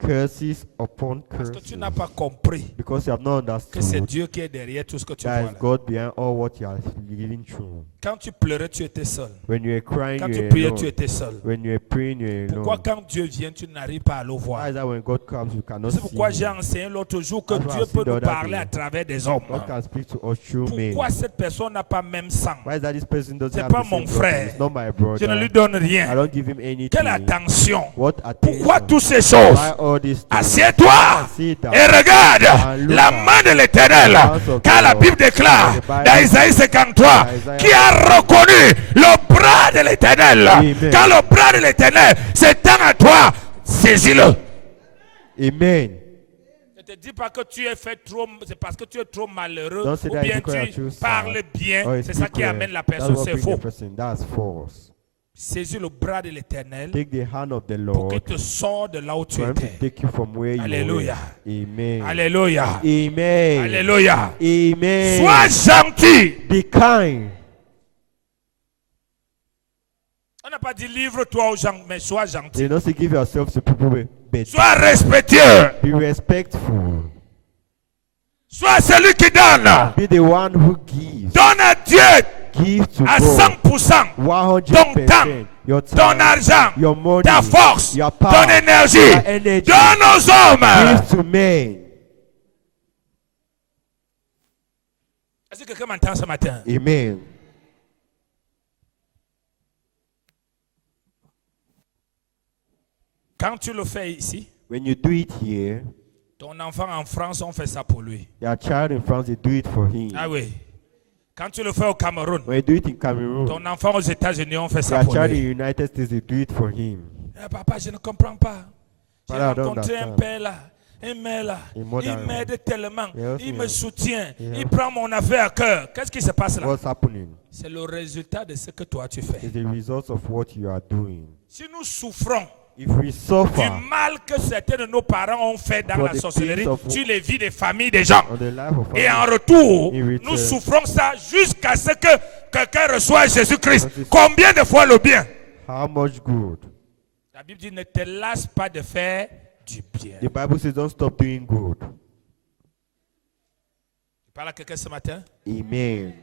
curses upon Parce que curses. tu n'as pas compris Because you have not que c'est understood Dieu qui est derrière tout ce que tu that vois is là. God behind all what you are living through. Quand tu pleurais, tu étais seul. When you are crying, Quand you tu are priais, tu alone. étais seul. When you are praying, you are Pourquoi alone. quand Dieu vient, tu n'arrives pas à le voir? Why is that when God comes, you cannot C'est see pourquoi j'ai him? enseigné l'autre jour que That's why Dieu I peut said the nous other parler day, à travers des hommes. God can speak to us through men. Pourquoi cette personne n'a pas même sang? Why is that this person doesn't C'est have pas the mon same brother? frère. It's not my Je ne lui brother. donne I rien. don't give him anything. Quelle attention! What attention? Pourquoi toutes ces choses? Why all these things? Assieds-toi Sit down. et regarde la main de l'Éternel. Car la Bible déclare dans Isaïe 53 qui a reconnu le bras de l'Éternel. Amen. Quand le bras de l'Éternel s'étend à toi, saisis-le. Amen. Ne te dis pas que tu es fait trop, c'est parce que tu es trop malheureux Don't say ou that bien because you're tu too sad. parles bien. Oh, you C'est ça speak qui well. amène la That's personne. what C'est brings the faux. person. That's false. Saisis le bras de l'Éternel Take the hand of the pour qu'il Lord te sorte de là où tu for him to étais. take you from where you Alléluia. were. Amen. Alléluia. Amen. Alléluia. Amen. Sois gentil. Be kind. On n'a pas dit livre-toi aux gens, mais sois gentil. They don't say give yourself to people, but Sois respectueux. be respectful. Sois celui qui donne. Be the one who gives. Donne à Dieu Give to à God 100%. 100%. Your Ton time, argent, your money, ta force, your ton power, énergie. your energy. Donne aux hommes. Give to men. Est-ce que quelqu'un m'entend ce matin? Amen. Quand tu le fais ici, When you do it here, ton enfant en France, on fait ça pour lui. your child in France, they do it for him. Ah oui. Quand tu le fais au Cameroun, When you do it in Cameroon, ton enfant aux États-Unis, on fait ça your pour child in lui. the United States, they do it for him. Eh, papa, je ne comprends pas. J'ai Father, I don't rencontré un understand. père là, un mère là. A mother, Il m'aide tellement. Yes, Il me yes. soutient. Yeah. Il prend mon affaire à cœur. Qu'est-ce qui se passe là? What's happening C'est le résultat de ce que toi tu fais. is the result of what you are doing. Si nous souffrons If we du suffer mal que certains de nos parents ont fait dans For la the sorcellerie things of- sur les vies des familles des gens, on the life of et en others, retour, In return. nous souffrons ça jusqu'à ce que quelqu'un reçoive Jésus-Christ. Combien de fois le bien? how much good? La Bible dit ne te lasse pas de faire du bien. The Bible says don't stop doing good. Je parle à quelqu'un ce matin? Amen.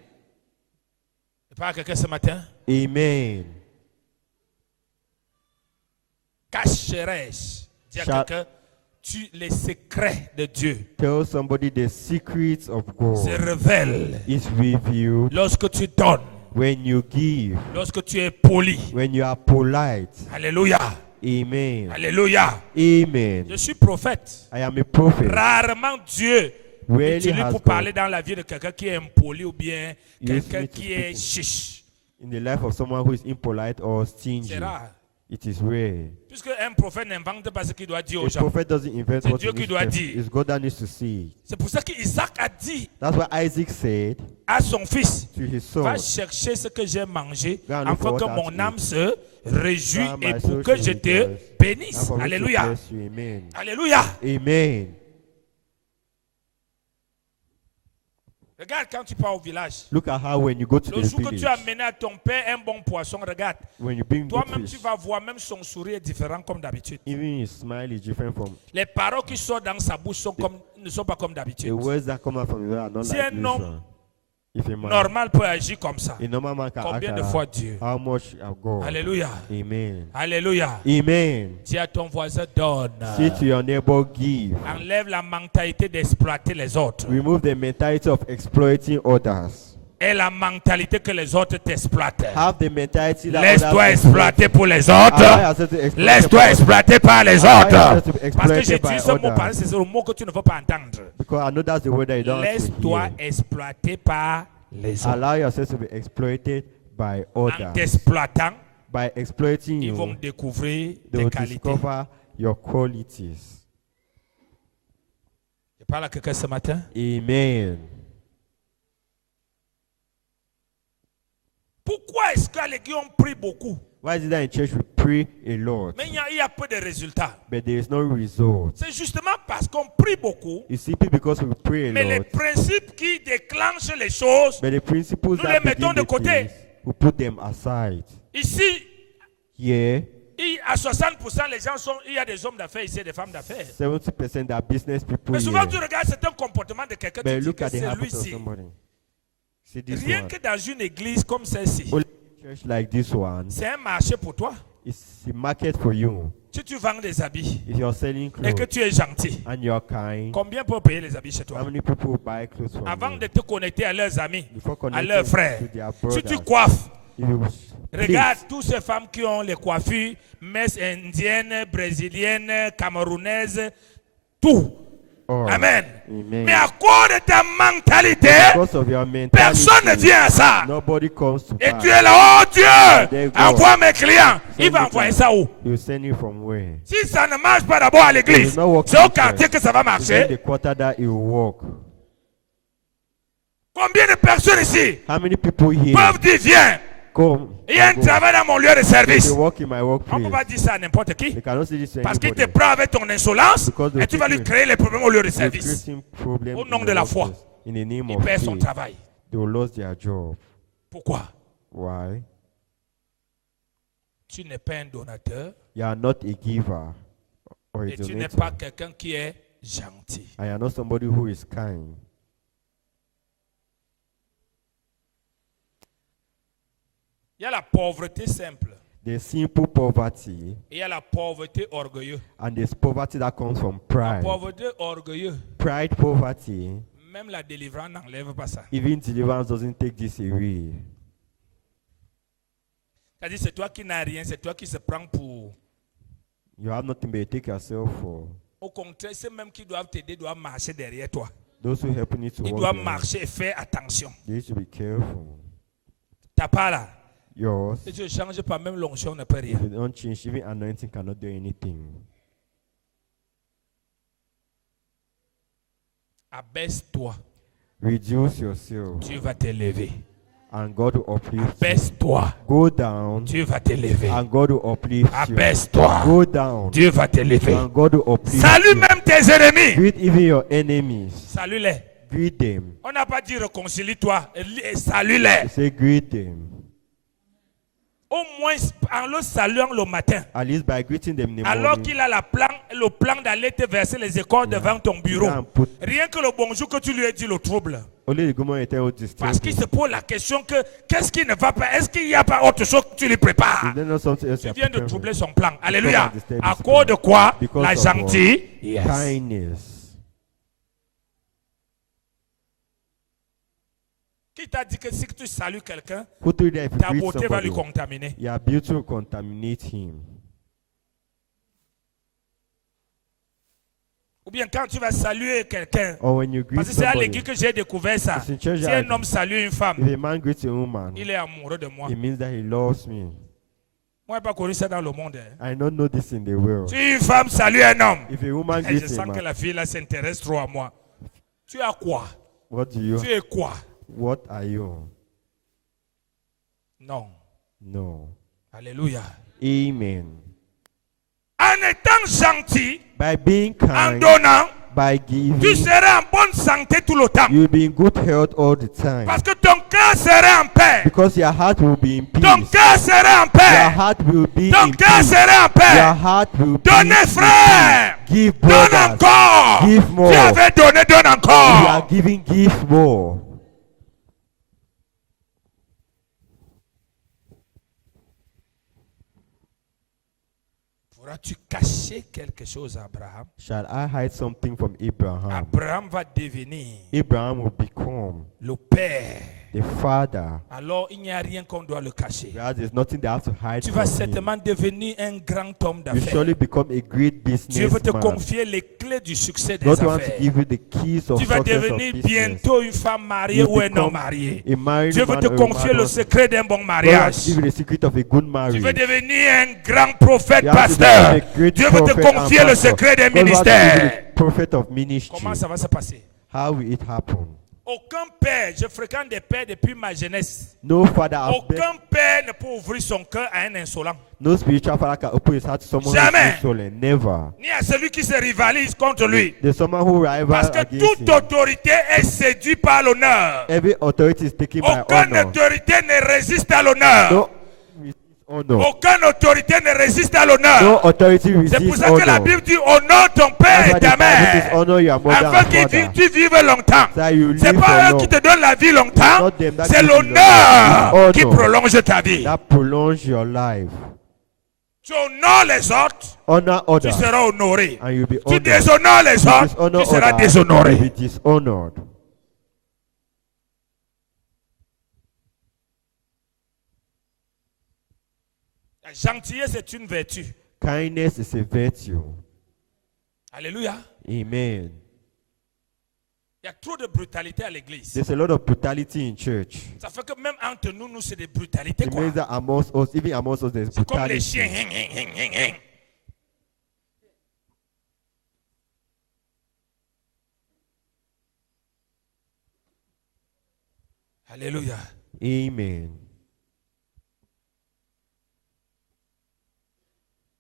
Je parle à quelqu'un ce matin? Amen. Cacherai-je? Dis à Shall- quelqu'un, les secrets de Dieu Tell somebody the secrets of se God révèlent is revealed lorsque tu donnes, when you give, lorsque tu es poli. when you are polite. Alléluia. Amen. Alléluia. Amen. Je suis prophète. I am a prophet. Rarement Dieu really Utilise has pour God parler dans la vie de quelqu'un qui est impoli ou bien Use quelqu'un me to qui est speak chiche. in the life of someone who is impolite or C'est stingy. rare. It is rare. Puisque un prophète n'invente pas ce qu'il doit dire aux A gens. prophet doesn't invent C'est what Dieu he qui needs doit to dire. It's God that needs to see it. C'est pour ça qu'Isaac a dit That's why Isaac said à son fils, to his va son, chercher ce que j'ai mangé Go and look afin for que what mon I've âme se réjouit That et my pour soul que should je te rejoice. And bénisse. for me to Alléluia. bless you. Amen. Alléluia. Amen. Regarde quand tu pars au village. Look at how when you go to Le the jour que tu village, as amené à ton père un bon poisson, regarde. when you bring good Toi-même, tu fish, vas voir, même son sourire est différent comme d'habitude. even his smile is different from Les paroles qui sortent dans sa bouche ne sont pas comme the d'habitude. words that come out from his mouth are not Si like un homme usual. If a man, Normal peut agir comme ça. a normal man can Combien act de like fois that, Dieu? how much of God? Alléluia. Amen. Alléluia. Amen. Dis à ton voisin, donne. Say to your neighbor, give. Enlève la mentalité d'exploiter les autres. Remove the mentality of exploiting others. Et la mentalité que les autres t'exploitent. Have the mentality that Laisse-toi others exploiter pour les Allow autres. yourself to exploit Laisse-toi others. exploiter par les Allow autres. yourself to be Parce que exploited j'ai by dit ce mot others. parce que c'est le mot que tu ne veux pas entendre. Because I know that's the word that you don't want to Laisse-toi hear. exploiter par les autres. Allow yourself to be exploited by En others. t'exploitant, By exploiting ils you, vont découvrir they tes will qualités. discover your qualities. Je parle à quelqu'un ce matin. Amen. Pourquoi est-ce qu'à l'église on prie beaucoup, Why is it that in church we pray a lot, mais il y a peu de résultats? but there is no result? C'est justement parce qu'on prie beaucoup, It's simply because we pray a mais les lot, principes qui déclenchent les choses, but the principles nous that les mettons begin de the côté. things, we put them aside. ici, Here, à 60%, les gens sont, il y a des hommes d'affaires ici et des femmes d'affaires. 70% are business people Mais souvent, tu here. regardes certains comportements de quelqu'un, tu But dis look que at the c'est habits of lui-ci. somebody. See this Rien one. que dans une église comme celle-ci, Only church like this one, c'est un marché pour toi. it's a market for you. Si tu vends des habits If you're selling et que clothes tu es gentil, and you're kind, combien peuvent payer les habits chez how toi? many people buy clothes from Avant you? de te connecter à leurs amis, Before à connecting leurs frères, to their si tu brothers, coiffes, if you regarde please, toutes ces femmes qui ont les coiffures, messes indiennes, brésiliennes, camerounaises, tout. oh, Amen. Amen. Mais à cause de ta mentalité, Because of your mentality, personne ne vient à ça. nobody comes to Et buy. tu es là, oh There Dieu, you go. envoie mes clients. Il Send va it envoyer like- ça où? You send it from where? Si ça ne marche pas d'abord à It l'église, will not work c'est au in quartier church. que ça va It's in marcher. the quarter that it will work. Combien de personnes ici How many people here peuvent dire, viens, come? il y a un and go? travail dans mon lieu de service? They work in my On ne peut workplace. pas dire ça à n'importe qui. They cannot say this to Parce qu'il te anybody. prend avec ton insolence Because they et tu vas lui think créer les problèmes au lieu de They're service. creating problems Au in nom the de la foi. workplace. In the name Il of perd son faith, travail. they will lose their job. Pourquoi? Why? Tu n'es pas un donateur You are not a giver or a et tu n'es donator. pas quelqu'un qui est gentil. I am not somebody who is kind. Il y a la pauvreté simple There's simple poverty, et il y a la pauvreté orgueilleuse. and there's poverty that comes from La pride. pauvreté orgueilleuse, Pride poverty, même la délivrance n'enlève pas ça. even deliverance doesn't take this away. C'est-à-dire c'est toi qui n'as rien, c'est toi qui se prends pour... You have nothing but you take yourself for. Au contraire, ceux même qui doivent t'aider doivent marcher derrière toi. Those who help you need to Ils walk doivent behind. marcher et faire attention. They need to be careful. T'as pas là. Yours, Si tu ne changes pas, même l'onction ne peut rien. if you don't change, even anointing cannot do anything. Abaisse-toi. Reduce yourself, Tu vas t'élever. and God will uplift you. Abaisse-toi. Go down, Tu vas t'élever. and God will uplift you. Abaisse-toi. Go down, Dieu va t'élever. and God will uplift Salue you. même tes ennemis. Greet even your enemies. Salue-les. Greet them. On n'a pas dit réconcilie-toi. Salue-les. You say greet them. Au moins en le saluant le matin. At least by greeting them in the Alors morning. qu'il a le plan d'aller te verser les écoles devant ton bureau. Yeah, and put- Rien que le bonjour que tu lui as dit le trouble. Only the good morning tell you to Parce qu'il disturb se pose la question que qu'est-ce qui ne va pas? Est-ce qu'il n'y a pas autre chose que tu lui prépares? you. Is there not something else Tu you viens are de preparing troubler for? son plan. Alléluia. disturb À his cause plan. de quoi? Because La of gentillesse. Kindness. Qui t'a dit que si tu salues quelqu'un, Who told you that if you ta greet beauté va lui somebody, contaminer? your beauty will contaminate him? Ou bien quand tu vas saluer quelqu'un. Or when you greet Parce que c'est à somebody, l'église que j'ai découvert ça. it's in church Si that un homme salue une if femme, a man greets a woman, il est amoureux de moi. it means that he loves me. Moi, je n'ai pas connu ça dans le monde. Hein. I don't know this in the world. Si une femme salue un homme, If a woman et je greets a sens que man, la fille là s'intéresse trop à moi. Tu as quoi? what do you? Tu es quoi? What are you? Non. No. Alléluia. Amen. En étant gentil, By being en kind, donnant, by tu giving, seras en bonne santé tout le temps. you'll be in good health all the time. Parce que ton cœur sera en paix. Because your heart will be in Ton peace. cœur sera en Your paix. heart will be Ton in cœur peace. sera en Your paix. heart will be Donnez, in frère. peace. Give Donne brothers. encore. Give more. Tu avais donné, donne You are encore. giving, give more. Pourras-tu cacher quelque chose à Abraham? Shall I hide something from Abraham? Abraham va devenir Abraham will become le père. the father. Alors il n'y a rien qu'on doit le cacher. Whereas there's nothing they have to hide Tu from vas him. certainement devenir un grand homme You surely d'affaires. become a great Dieu veut te businessman. confier les clés du succès des God wants to affaires. give you the keys of Tu vas success of devenir business. bientôt une femme mariée You ou un homme become marié. a married Dieu veut man te or a confier woman. le secret d'un bon God wants to mariage. give you the secret of a good Tu marriage. veux devenir un grand prophète You have to pasteur. become a great Dieu veut te prophet and confier le pastor. secret d'un God wants to give you ministère. the prophet of ministry. Comment ça va se passer? How will it happen? Aucun père, je fréquente des pères depuis ma jeunesse. No father has Aucun père ne peut ouvrir son cœur à un insolent. no spiritual father can open his heart to someone who Jamais. is insolent. Never. Ni à celui qui se rivalise contre lui. There's someone who rival Parce que against toute him. autorité est séduite par l'honneur. Every authority is taken by Aucune honor. autorité ne résiste à l'honneur. No honor. Aucune autorité ne résiste à No l'honneur. authority C'est pour resists ça que la honor. Bible dit honore ton père That's et why ta the Bible says mère. honor your mother Afin and que father. tu vives longtemps. That you C'est live pas for eux long. qui te donnent la vie longtemps. Not them that C'est give you l'honneur honor. qui prolonge ta vie. That prolongs your life. Tu honores les autres, Honor tu others. seras honoré. And you'll be Tu honored. déshonores les You autres, dishonor tu seras others, déshonoré. you'll be dishonored. La gentillesse est une vertu. Kindness is a virtue. Alléluia. Amen. Il y a trop de brutalité à l'église. There's a lot of brutality in church. Ça fait que même entre nous, nous c'est des brutalités It quoi. means that amongst us, even amongst us, there's C'est comme les brutality. chiens. Alléluia. Amen.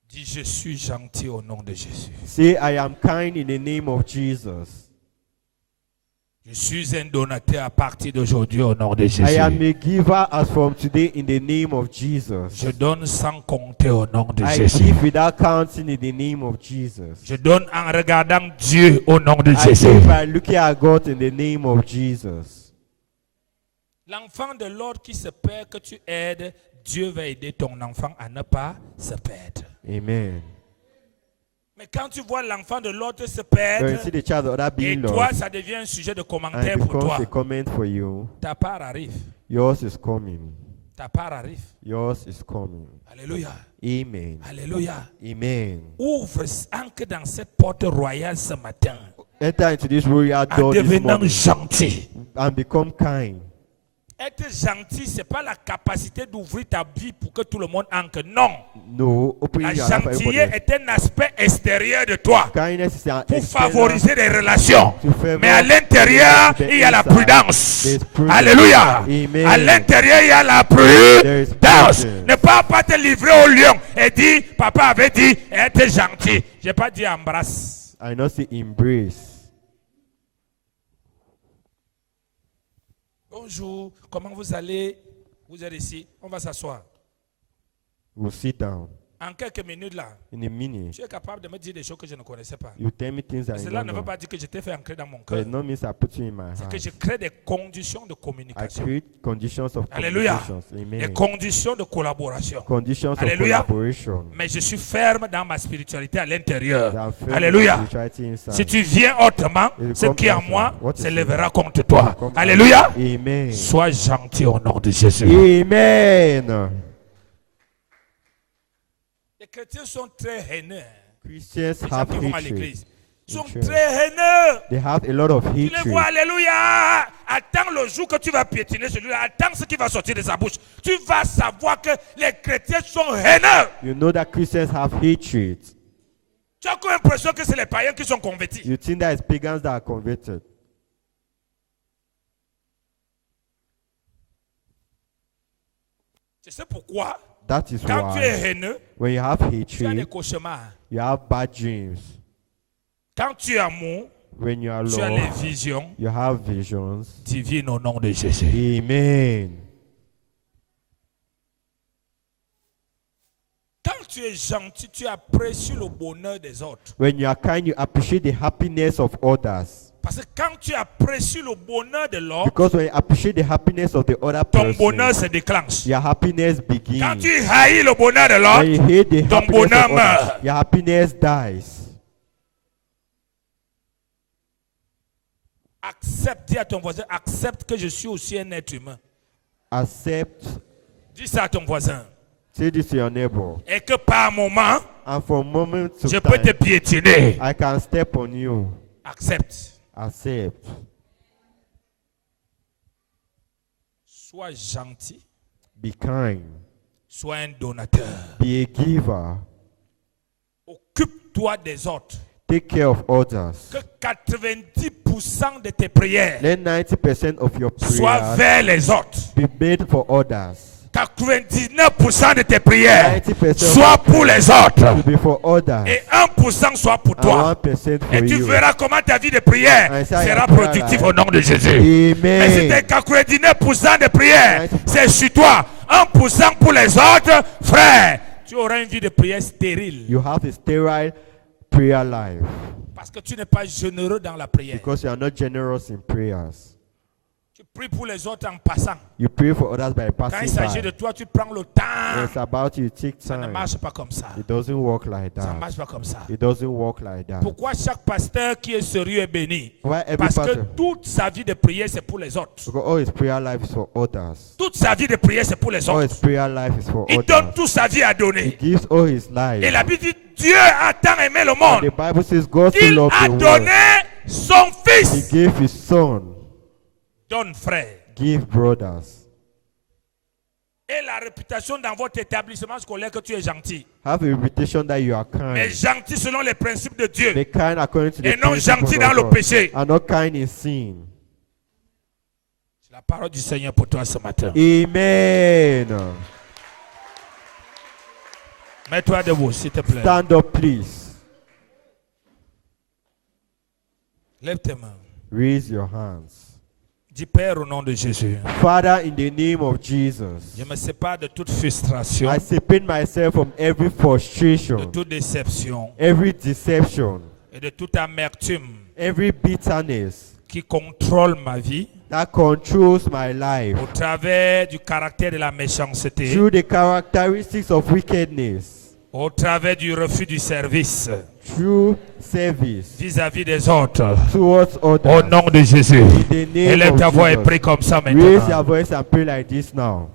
Dis je suis gentil au nom de Jésus. Say, I am kind in the name of Jesus. Je suis un donateur à partir d'aujourd'hui au nom de I Jésus. am a giver as from today in the name of Jesus. Je donne sans compter au nom de I Jésus. give without counting in the name of Jesus. Je donne en regardant Dieu au nom de I Jésus. give by looking at God in the name of Jesus. L'enfant de l'autre qui se perd, que tu aides, Dieu va aider ton enfant à ne pas se perdre. Amen. Mais quand tu vois l'enfant de l'autre se When you perdre, see the child of that et being toi, lost, ça devient un sujet de and commentaire it pour becomes toi, a comment for you, ta part arrive. yours is coming. Ta part arrive. Yours is coming. Alléluia. Amen. Alléluia. Amen. Ouvre ancre dans cette porte royale ce matin Enter into this royal en door this devenant morning gentil. and become kind. Être gentil, ce n'est pas la capacité d'ouvrir ta vie pour que tout le monde entre. Non. No, open La your life for gentillesse everybody. est un aspect extérieur de toi Kindness is an pour external favoriser les relations. to favor Mais à l'intérieur, the il y a la inside. prudence. There's prudence. Alléluia. Amen. À l'intérieur, il y a la There is prudence. prudence. Ne pas te livrer au lion et dire, papa avait dit, être gentil. Je n'ai pas dit embrasse. I not say embrace. Bonjour, comment vous allez? Vous êtes ici, on va s'asseoir. We'll sit down. En quelques minutes là, In a minute, tu es capable de me dire des choses que je ne connaissais pas. you tell me things that I Cela don't ne veut know. pas dire que je t'ai fait ancrer dans mon But cœur. it not means I put you in my C'est que heart. je crée des conditions de I communication. create conditions of Alléluia. communications. Des Amen. conditions de collaboration. Conditions of Alléluia. collaboration. Mais je suis ferme dans ma spiritualité à l'intérieur. That firm Alléluia. spirituality inside. Si tu viens autrement, Et ce comme qui est en ça, moi what se is lèvera it? contre toi. Comme- Alléluia. Amen. Sois gentil au nom de Jésus. Amen. Les chrétiens sont très haineux. Christians Les gens have qui vont à hatred. l'église. sont church. très haineux. They have a lot of Tu les vois, hatred. alléluia. Attends le jour que tu vas piétiner celui-là. Attends ce qui va sortir de sa bouche. Tu vas savoir que les chrétiens sont haineux. You know that Christians have hatred. Tu as encore l'impression que c'est les païens qui sont convertis. You think that it's pagans that are converted. Tu sais pourquoi? That is Quand tu es why haineux, when you have tu as des hatred, cauchemars. you have bad dreams. Quand tu es amour, When you are tu as les love, visions you have visions. divines au nom de Jésus. Amen. Quand tu es gentil, tu apprécies le bonheur des autres. When you are kind, you appreciate the happiness of others. Parce que quand tu apprécies le bonheur de l'autre, Because when you appreciate the happiness of the other ton bonheur person, se déclenche. your happiness Quand begins. tu haïs le bonheur de When l'autre, you hate the ton happiness bonheur of meurt. others, your happiness dies. accepte, dis à ton voisin, accepte que je suis aussi un être humain. Accept. Dis ça à ton voisin. Say this to your neighbor. Et que par moment, And for a moment to je peux te time, piétiner. I can step on you. Accepte. Accept. Sois gentil. Be kind. Sois un donateur. Be a giver. Occupe-toi des autres. Take care of others. Que 90% de tes prières Let 90% of your soient prayers vers les autres. be made for others. 99% de tes prières 90% soient pour les autres. to be for others. Et 1% soit pour And toi. 1% for Et tu you. verras comment ta vie de prière And ça, sera il y a productive là. au nom de Jésus. Mais si tes Amen. 99% de prière, c'est sur toi. 1% pour les autres, frère, tu auras une vie de prière stérile. You have a sterile prayer life Parce que tu n'es pas généreux dans la prière. because you are not generous in prayers. Tu pries pour les autres en passant. You pray for others by Quand il passing s'agit by. de toi, tu prends le temps. When it's about you, take Ça ne time. marche pas comme ça. It doesn't work like Ça ne that. marche pas comme ça. It doesn't work like that. Pourquoi chaque pasteur qui est sérieux est béni? Why every Parce que pastor? toute sa vie de prière, c'est pour les autres. Because all his prayer life is for others. Toute sa vie de prière, c'est pour les All his autres. prayer life is for Il donne others. toute sa vie à He donner. gives all his life. Et la Bible dit, Dieu a tant aimé le And monde the Bible says God so qu'il loved a the world. donné son He fils. gave his son. Donne, frère. Give brothers. Et la réputation dans votre établissement scolaire que tu es gentil. Have a reputation that you are Mais kind. gentil selon les principes de Dieu. Be kind according to the Et non principles gentil of dans le God. péché. And not kind in sin. C'est la parole du Seigneur pour toi ce matin. Amen. Mets-toi debout, s'il te plaît. Stand up, please. Lève tes mains. Raise your hands. Dis Père au nom de Jésus. Father, in the name of Jesus, Je me sépare de toute frustration, I separate myself from every de frustration, toute déception every deception, et de toute amertume every bitterness qui contrôle ma vie that controls my life au travers du caractère de la méchanceté, through the characteristics of wickedness, au travers du refus du service through service vis-à-vis des autres. towards others. Au nom de Jésus. In the name Élève of ta voix et Jesus. prie comme ça Raise your maintenant. voice and pray like this now.